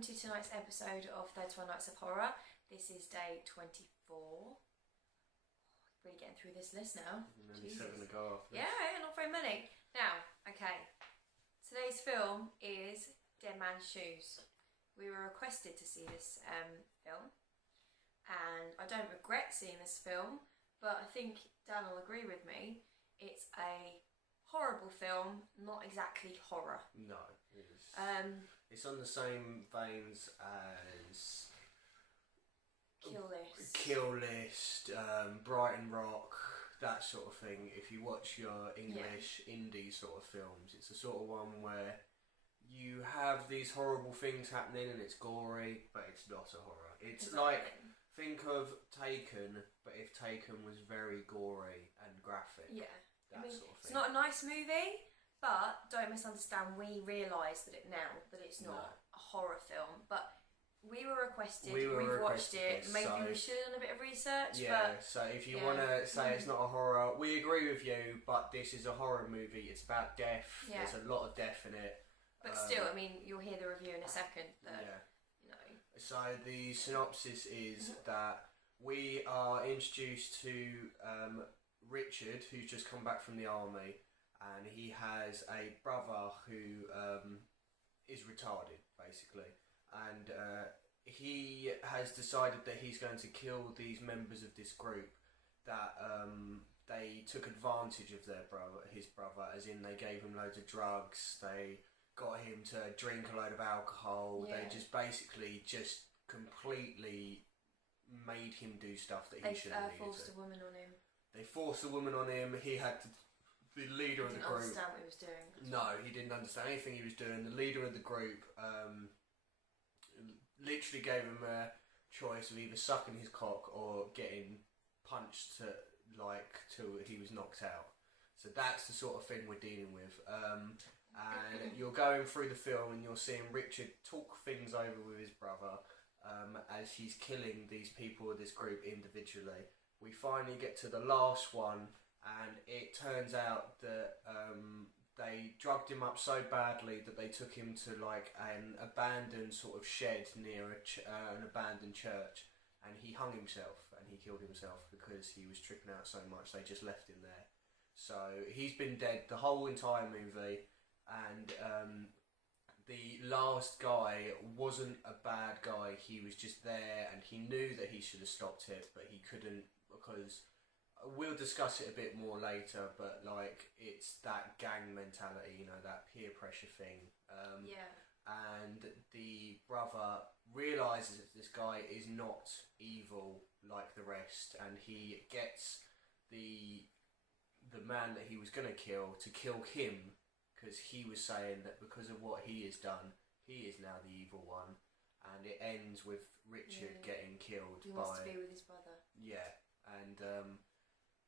welcome to tonight's episode of 31 Nights of Horror. This is day 24. Really getting through this list now. Maybe 7 to go after. Yeah, not very many. Now, okay, today's film is Dead Man's Shoes. We were requested to see this film, and I don't regret seeing this film, but I think Dan will agree with me. It's a horrible film, not exactly horror. No, it's on the same veins as Kill List, Brighton Rock, that sort of thing. If you watch your English indie sort of films, it's the sort of one where you have these horrible things happening and it's gory, but it's not a horror. It's like, think of Taken, but if Taken was very gory and graphic. Yeah. That sort of thing. It's not a nice movie, but don't misunderstand, we realise that it's not a horror film, but we were requested, we've watched it, maybe we should have done a bit of research. Yeah, so if you want to say it's not a horror, we agree with you, but this is a horror movie. It's about death, there's a lot of death in it. But still, I mean, you'll hear the review in a second. So the synopsis is that we are introduced to Richard, who's just come back from the army, and he has a brother who is retarded, basically. And he has decided that he's going to kill these members of this group that they took advantage of his brother, as in they gave him loads of drugs, they got him to drink a load of alcohol, they just basically just completely made him do stuff that he shouldn't have. They forced a woman on him. They forced a woman on him. He had to, the leader of the group. He didn't understand what he was doing. No, he didn't understand anything he was doing. The leader of the group literally gave him a choice of either sucking his cock or getting punched till he was knocked out. So that's the sort of thing we're dealing with. And you're going through the film and you're seeing Richard talk things over with his brother as he's killing these people of this group individually. We finally get to the last one, and it turns out that they drugged him up so badly that they took him to like an abandoned sort of shed near an abandoned church, and he hung himself and he killed himself because he was tripping out so much. They just left him there. So he's been dead the whole entire movie, and the last guy wasn't a bad guy. He was just there, and he knew that he should have stopped it, but he couldn't, because we'll discuss it a bit more later, but like, it's that gang mentality, that peer pressure thing. And the brother realises that this guy is not evil like the rest, and he gets the man that he was going to kill him, because he was saying that because of what he has done, he is now the evil one. And it ends with Richard getting killed. He wants to be with his brother. Yeah, and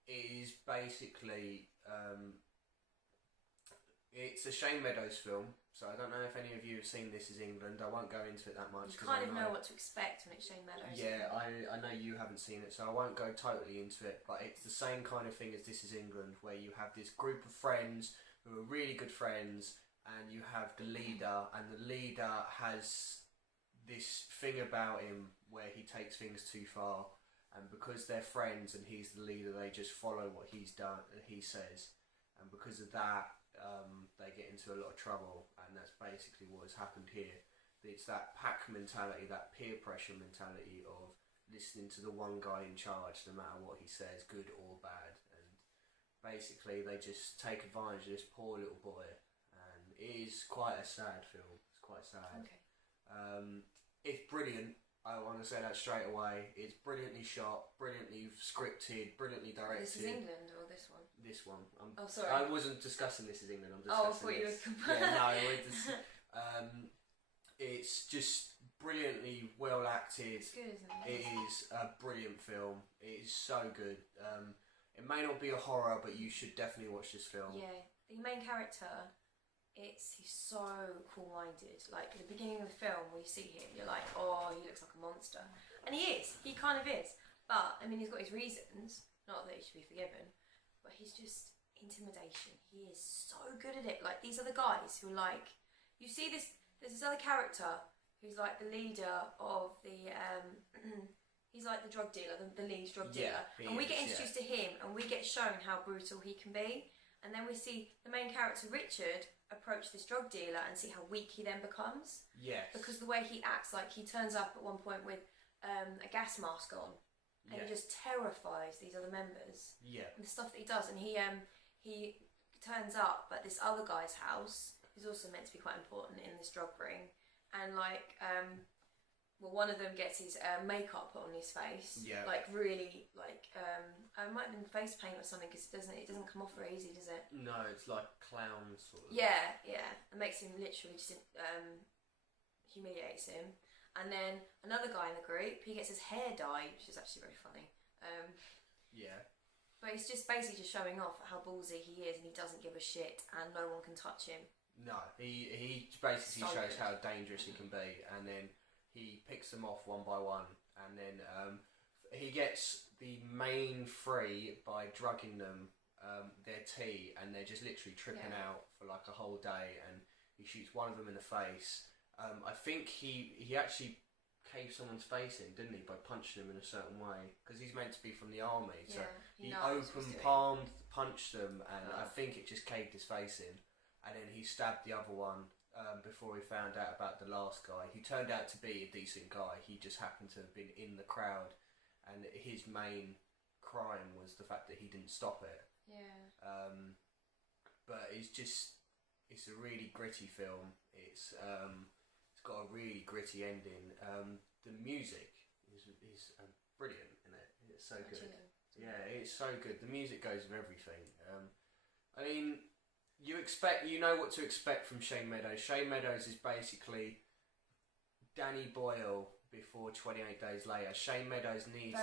it is basically it's a Shane Meadows film, so I don't know if any of you have seen This Is England. I won't go into it that much. You kind of know what to expect when it's Shane Meadows. Yeah, I know you haven't seen it, so I won't go totally into it, but it's the same kind of thing as This Is England, where you have this group of friends who are really good friends, and you have the leader, and the leader has this thing about him where he takes things too far, and because they're friends and he's the leader, they just follow what he says, and because of that, they get into a lot of trouble, and that's basically what has happened here. It's that pack mentality, that peer pressure mentality of listening to the one guy in charge no matter what he says, good or bad, and basically they just take advantage of this poor little boy, and it is quite a sad film. It's quite sad. Okay. It's brilliant. I want to say that straight away. It's brilliantly shot, brilliantly scripted, brilliantly directed. This Is England, or this one? This one. Oh, sorry. I wasn't discussing This Is England. I'm discussing I thought you were... it's just brilliantly well acted. It's good, isn't it? It is a brilliant film. It is so good. It may not be a horror, but you should definitely watch this film. Yeah. The main character... he's so cool-minded. Like, at the beginning of the film, when you see him, you're like, oh, he looks like a monster. And he is. He kind of is. But, I mean, he's got his reasons. Not that he should be forgiven. But he's just intimidation. He is so good at it. Like, these other guys who are like... You see this... There's this other character who's like the leader of the he's like the drug dealer, the lead drug dealer, and we get introduced to him, and we get shown how brutal he can be, and then we see the main character Richard approach this drug dealer and see how weak he then becomes. Yes. Because the way he acts, like he turns up at one point with a gas mask on, and he just terrifies these other members. Yeah. And the stuff that he does, and he turns up at this other guy's house, who's also meant to be quite important in this drug ring, and like one of them gets his makeup put on his face. Yeah. Like really, like it might have been face paint or something, because it doesn't come off very easy, does it? No, it's like clown sort of. Yeah, yeah. It makes him literally just humiliates him. And then another guy in the group, he gets his hair dyed, which is actually very funny. Yeah. But he's just basically just showing off how ballsy he is, and he doesn't give a shit, and no one can touch him. No, he basically shows how dangerous he can be, and then he picks them off one by one, and then he gets the main three by drugging them their tea, and they're just literally tripping out for like a whole day, and he shoots one of them in the face. I think he actually caved someone's face in, didn't he, by punching them in a certain way, because he's meant to be from the army, so he open palmed punched them, and I think it just caved his face in, and then he stabbed the other one before he found out about the last guy. He turned out to be a decent guy, he just happened to have been in the crowd, and his main crime was the fact that he didn't stop it. But it's a really gritty film. It's got a really gritty ending. The music is brilliant in it. It's so good. Yeah, it's so good. The music goes with everything. I mean, you know what to expect from Shane Meadows. Shane Meadows is basically Danny Boyle before 28 Days Later. Shane Meadows needs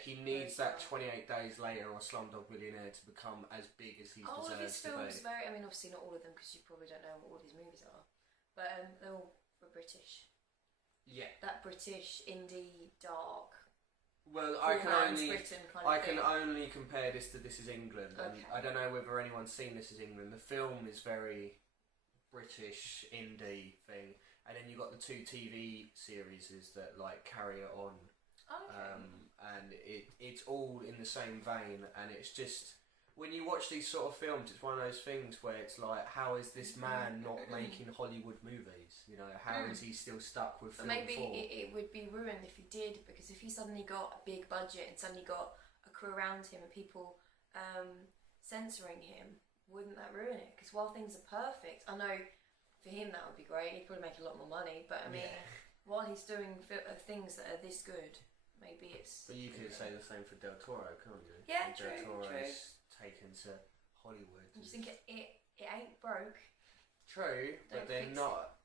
he needs that 28 Days Later or Slumdog Millionaire to become as big as he deserves to be. All of his films I mean, obviously not all of them, because you probably don't know what all of his movies are, but they're all British. Yeah. That British indie dark. Well, I can only compare this to This Is England, and I don't know whether anyone's seen This Is England. The film is very British indie thing, and then you've got the two TV series that like carry it on. And it's all in the same vein, and it's just, when you watch these sort of films, it's one of those things where it's like, how is this man not making Hollywood movies? You know, how is he still stuck with film? Maybe it would be ruined if he did, because if he suddenly got a big budget and suddenly got a crew around him and people censoring him, wouldn't that ruin it? Because while things are perfect, I know for him that would be great, he'd probably make a lot more money, but I mean, while he's doing things that are this good, maybe it's... But you could say the same for Del Toro, can't you? Yeah, Del Toro's taken to Hollywood. You just think it ain't broke. True, but they're not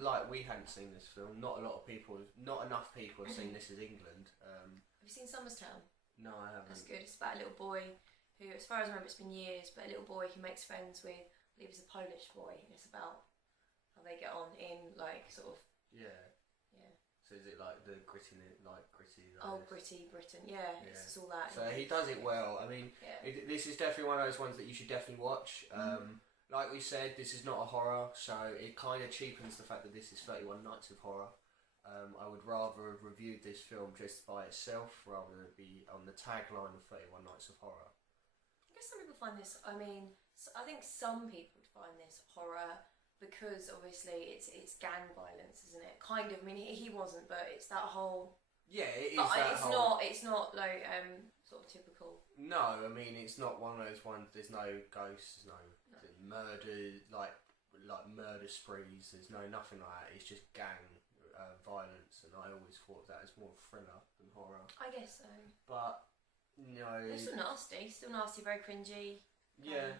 like we hadn't seen this film. Not enough people have seen This Is England. Have you seen Somerstown? No, I haven't. That's good. It's about a little boy who, as far as I remember, it's been years, but a little boy who makes friends with, I believe it's a Polish boy, and it's about how they get on in like sort of So is it like the gritty? Gritty Britain, it's all that. So he does it well. I mean, this is definitely one of those ones that you should definitely watch. Like we said, this is not a horror, so it kind of cheapens the fact that this is 31 Nights of Horror. I would rather have reviewed this film just by itself rather than be on the tagline of 31 Nights of Horror. I guess some people find this, I think some people would find this horror because obviously it's gang violence, isn't it? Kind of. I mean, he wasn't, but it's that whole. Yeah, it is. It's not like sort of typical. No, I mean it's not one of those ones. There's no ghosts, no murder, like murder sprees. There's nothing like that. It's just gang violence, and I always thought that was more thriller than horror. I guess so. But no, it's still nasty, very cringy. Yeah.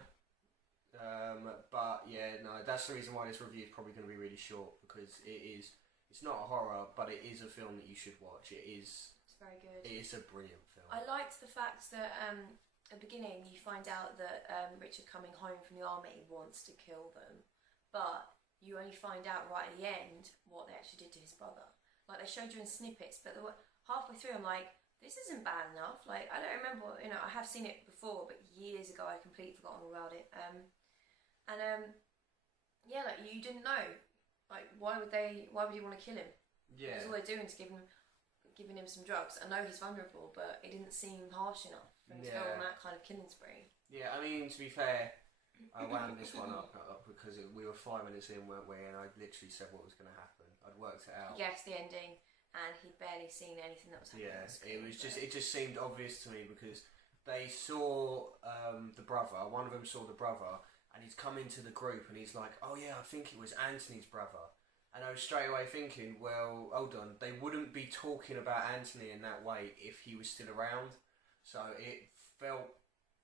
But yeah, no, that's the reason why this review is probably going to be really short, because it's not a horror, but it is a film that you should watch. It's very good. It is a brilliant film. I liked the fact that at the beginning you find out that Richard, coming home from the army, wants to kill them, but you only find out right at the end what they actually did to his brother. Like, they showed you in snippets, but halfway through I'm like, this isn't bad enough. Like, I don't remember, I have seen it before, but years ago I completely forgotten all about it. Like, you didn't know. Like, why would you want to kill him? Yeah. That's all they're doing is giving him some drugs. I know he's vulnerable, but it didn't seem harsh enough for him to go on that kind of killing spree. Yeah, I mean, to be fair, I wound this one up because we were 5 minutes in, weren't we? And I literally said what was going to happen. I'd worked it out. He guessed the ending, and he'd barely seen anything that was happening. Yeah, it just seemed obvious to me because they saw the brother. One of them saw the brother, and he's come into the group, and he's like, "Oh yeah, I think it was Anthony's brother." And I was straight away thinking, well, hold on, they wouldn't be talking about Anthony in that way if he was still around. So it felt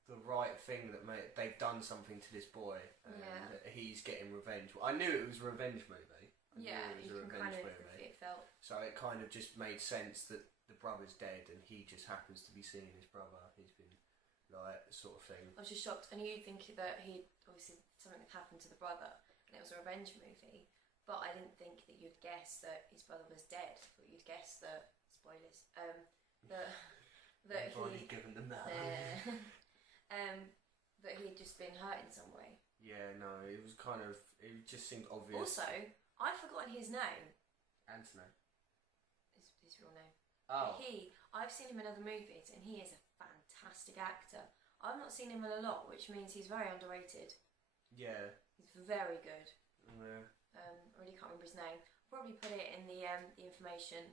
the right thing that they've done something to this boy, and he's getting revenge. I knew it was a revenge movie. It felt. So it kind of just made sense that the brother's dead, and he just happens to be seeing his brother. He's been like sort of thing. I was just shocked. I knew you'd think that he obviously something had happened to the brother, and it was a revenge movie. But I didn't think that you'd guess that his brother was dead. But you'd guess that spoilers. That he'd given them that. That he'd just been hurt in some way. Yeah, no, it was kind of. It just seemed obvious. Also, I've forgotten his name. Anthony. His real name. Oh. I've seen him in other movies, and he is a fantastic actor. I've not seen him in a lot, which means he's very underrated. Yeah. He's very good. Yeah. I really can't remember his name. I'll probably put it in the information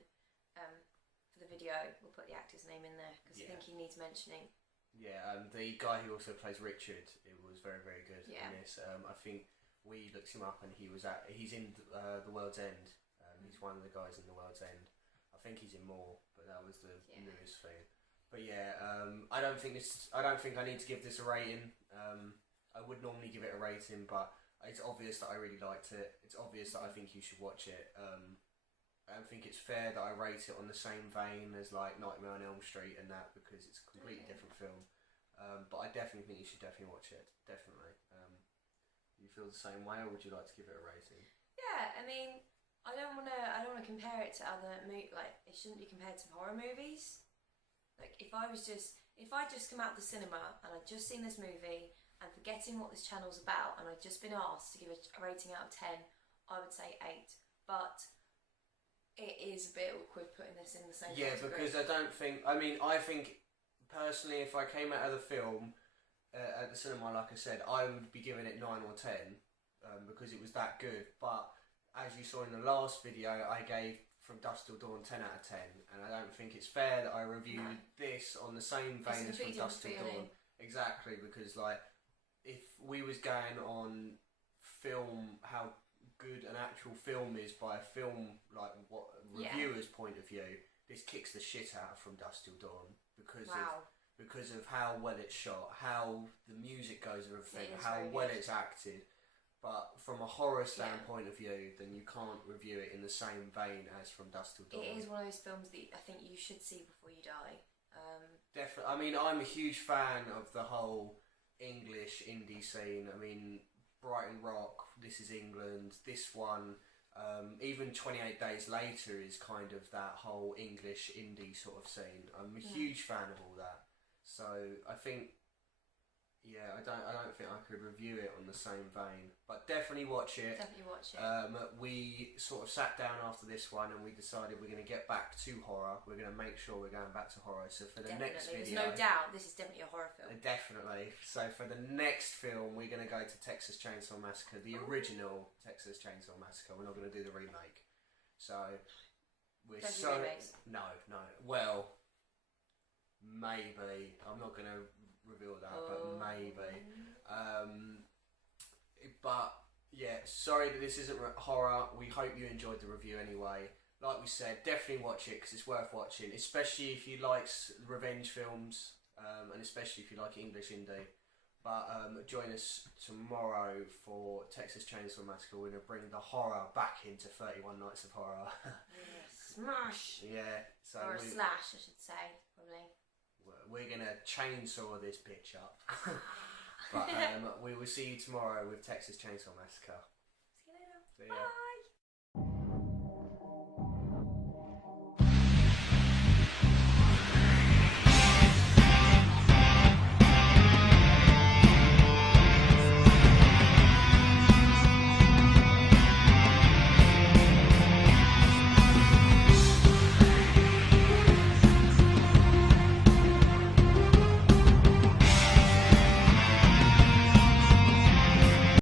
for the video. We'll put the actor's name in there because I think he needs mentioning. Yeah, the guy who also plays Richard, it was very, very good in this. I think we looked him up and he's in The World's End. He's one of the guys in The World's End. I think he's in more, but that was the newest thing. But yeah, I don't think I need to give this a rating. I would normally give it a rating, but it's obvious that I really liked it. It's obvious that I think you should watch it. I don't think it's fair that I rate it on the same vein as like Nightmare on Elm Street and that, because it's a completely different film. But I definitely think you should definitely watch it. Definitely. You feel the same way, or would you like to give it a rating? Yeah, I mean, I don't want to compare it to other like it shouldn't be compared to horror movies. Like if I just come out of the cinema and I'd just seen this movie and forgetting what this channel's about, and I'd just been asked to give it a rating out of 10, I would say 8. But it is a bit awkward putting this in the same category. Because I think personally, if I came out of the film at the cinema, like I said, I would be giving it 9 or 10 because it was that good. But as you saw in the last video, I gave From Dusk Till Dawn 10 out of 10, and I don't think it's fair that I reviewed this on the same vein as From Dusk Till Dawn. Exactly, because like if we was going on film, how good an actual film is by a film like what reviewer's point of view, this kicks the shit out of From Dusk Till Dawn because of how well it's shot, how the music goes with everything, how well it's acted. But from a horror standpoint of view, then you can't review it in the same vein as From Dusk Till Dawn. It is one of those films that I think you should see before you die. Definitely. I mean, I'm a huge fan of the whole English indie scene. I mean, Brighton Rock, This Is England, this one, even 28 Days Later is kind of that whole English indie sort of scene. I'm a huge fan of all that. So I think, I don't think I could review it on the same vein, but definitely watch it. Definitely watch it. We sort of sat down after this one and we decided we're going to get back to horror. We're going to make sure we're going back to horror. So for the next video, there's no doubt this is definitely a horror film. Definitely. So for the next film, we're going to go to Texas Chainsaw Massacre, the original Texas Chainsaw Massacre. We're not going to do the remake. So we're no. Well, maybe. I'm not going to reveal that, but maybe. But yeah, sorry that this isn't horror. We hope you enjoyed the review anyway. Like we said, definitely watch it because it's worth watching, especially if you like revenge films, and especially if you like English indie. But join us tomorrow for Texas Chainsaw Massacre. We're going to bring the horror back into 31 Nights of Horror. Smash! Yeah. So or a slash, I should say, probably. We're going to chainsaw this bitch up. But we will see you tomorrow with Texas Chainsaw Massacre. See you later. See ya. Bye.